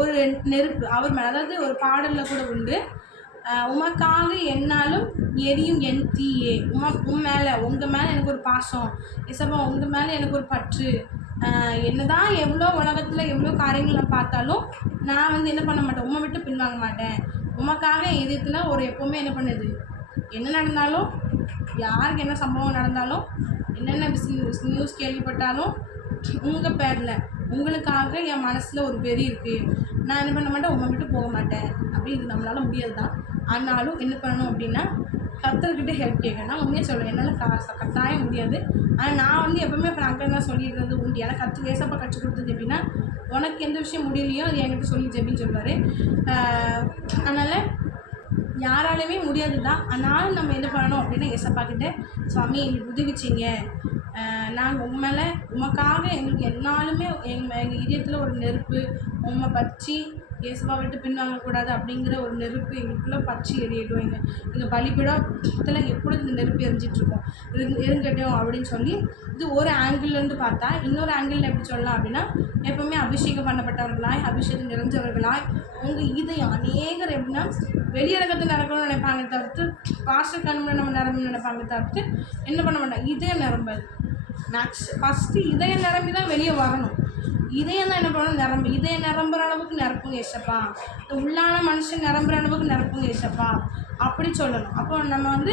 ஒரு நெருப்பு, அவர் மேலே. அதாவது ஒரு பாடலில் கூட உண்டு, உமக்காக என்னாலும் எரியும் என் தீயே. உங்கள் மேலே எனக்கு ஒரு பாசம் இசப்பா, உங்கள் மேலே எனக்கு ஒரு பற்று. என்னதான் எவ்வளோ உலகத்தில் எவ்வளோ காரியங்கள் நான் பார்த்தாலும் நான் வந்து என்ன பண்ண மாட்டேன், உம்மை விட்டு பின்வாங்க மாட்டேன். உமக்காக இதயத்தில் ஒரு எப்போவுமே என்ன பண்ணுது, என்ன நடந்தாலும், யாருக்கு என்ன சம்பவம் நடந்தாலும், என்னென்ன நியூஸ் கேள்விப்பட்டாலும் உங்கள் பேரில் உங்களுக்காக என் மனசில் ஒரு வெறி இருக்குது. நான் என்ன பண்ண மாட்டேன், உம்மை விட்டு போக மாட்டேன். அப்படி இது நம்மளால் முடியாது தான். ஆனாலும் என்ன பண்ணணும் அப்படின்னா, கர்த்தர்கிட்ட ஹெல்ப் கேட்கணும். நான் உண்மையாக சொல்லுவேன், என்னால் கட்டாயம் முடியாது. ஆனால் நான் வந்து எப்போவுமே ஃப்ராங்காக தான் சொல்லிடுறது உண்டு. எனக்கு ஏசப்பா கற்றுக் கொடுத்தது எப்படின்னா, உனக்கு எந்த விஷயம் முடியலையோ அது என்கிட்ட சொல்லி ஜெபின்னு சொல்லுவார். அதனால் யாராலுமே முடியாது தான். ஆனாலும் நம்ம என்ன பண்ணணும் அப்படின்னா, ஏசப்பா கிட்ட சுவாமி எங்களுக்கு உதவிச்சிங்க, நாங்கள் உமக்காக எங்களுக்கு என்னாலுமே எங்கள் இதயத்தில் ஒரு நெருப்பு, உம்மை பற்றி ஏசப்பா விட்டு பின்வாங்கக்கூடாது அப்படிங்கிற ஒரு நெருப்பு எங்களுக்குள்ளே பற்றி எரியட்டும். எங்கள் பலிபீடத்தில் எப்பொழுது இந்த நெருப்பு எரிஞ்சிட்ருக்கோம் எரிஞ்சட்டும் அப்படின்னு சொல்லி, இது ஒரு ஆங்கிள்லேருந்து பார்த்தா. இன்னொரு ஆங்கிளில் எப்படி சொல்லலாம் அப்படின்னா, எப்போவுமே அபிஷேகம் பண்ணப்பட்டவர்களாய், அபிஷேகம் நிறைஞ்சவர்களாய் உங்கள் இதயம் அநேகர் எப்படின்னா வெளியரங்கத்தில் நடக்கணும்னு நினைப்பாங்க தவிர்த்து, பாஸ்டர் கண்ணில் நம்ம நிரம்பி நினைப்பாங்க தவிர்த்து என்ன பண்ண மாட்டாங்க, இதயம் நிரம்பாது. ஃபஸ்ட்டு இதயம் நிரம்பி தான் வெளியே வரணும். இதயம் தான் என்ன பண்ணணும், இதயம் நிரம்புற அளவுக்கு நிரப்புங்க ஏசப்பா, இந்த உள்ளான மனுஷன் நிரம்புற அளவுக்கு நிரப்புங்க ஏசப்பா அப்படி சொல்லணும். அப்போ நம்ம வந்து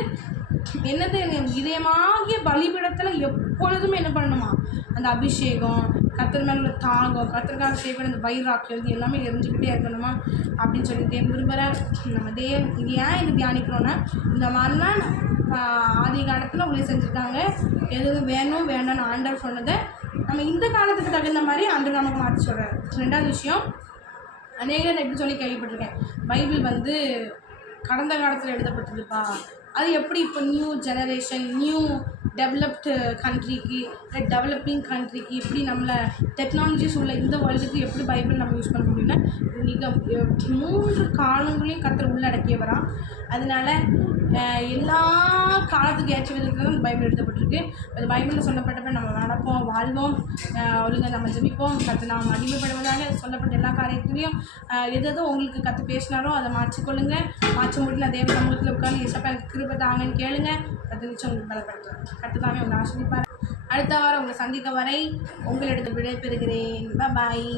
என்னது, இதயமாகிய பலிபீடத்தில் எப்பொழுதுமே என்ன பண்ணணுமா அந்த அபிஷேகம், கர்த்தர் மேலே உள்ள தாகம், கர்த்தருக்காக செய்யப்பட அந்த வைராக்கியம் இது எல்லாமே எரிஞ்சுக்கிட்டே இருக்கணுமா அப்படின்னு சொல்லி விரும்புகிறேன். நம்ம இது ஏன் இது தியானிக்கிறோன்னா, இந்த மாதிரிலாம் ஆதி காலத்தில் உள்ள செஞ்சுருக்காங்க. எது வேணும் வேண்டாம்னு ஆண்டவர் சொன்னதை நம்ம இந்த காலத்துக்கு தகுந்த மாதிரி ஆண்டவர் நமக்கு மாற்றி சொல்கிறார். ரெண்டாவது விஷயம், அநேகர் எப்படி சொல்லி கேள்விப்பட்டிருக்கேன், பைபிள் வந்து கடந்த காலத்தில் எழுதப்பட்டதுப்பா, அது எப்படி இப்போ நியூ ஜெனரேஷன் நியூ டெவலப்டு கண்ட்ரிக்கு டெவலப்பிங் கண்ட்ரிக்கு எப்படி நம்மளை டெக்னாலஜிஸ் உள்ள இந்த வேர்ல்டுக்கு எப்படி பைபிள் நம்ம யூஸ் பண்ண முடியும்னா மிக 3 காலங்களையும் கர்த்தர் உள்ளடக்கியவராம். அதனால எல்லா காலத்துக்கு ஏற்ற விதத்தில் தான் பைபிள் எழுதப்பட்டிருக்கு. அது பைபிளில் சொல்லப்பட்டப்ப நம்ம நடப்போம், வாழ்வோம், ஒழுங்காக நம்ம ஜெபிப்போம், கற்று நாம் அடிமைப்படுவதாக சொல்லப்பட்ட எல்லா காரியத்திலையும் எது உங்களுக்கு கற்று பேசினாரோ அதை மாற்றிக்கொள்ளுங்க. மாற்ற முடியல தேவ சமூகத்தில் உட்காந்து எசப்பா எனக்கு கிருபை தாங்கன்னு கேளுங்க. கற்று நிச்சயம் உங்களுக்கு பலப்படுத்துவாங்க. கற்று தாமே உங்களை ஆசிரிப்பார். அடுத்த வாரம் உங்களை சந்திக்க வரை உங்களிடத்தில் விடைபெறுகிறேன். பாய்.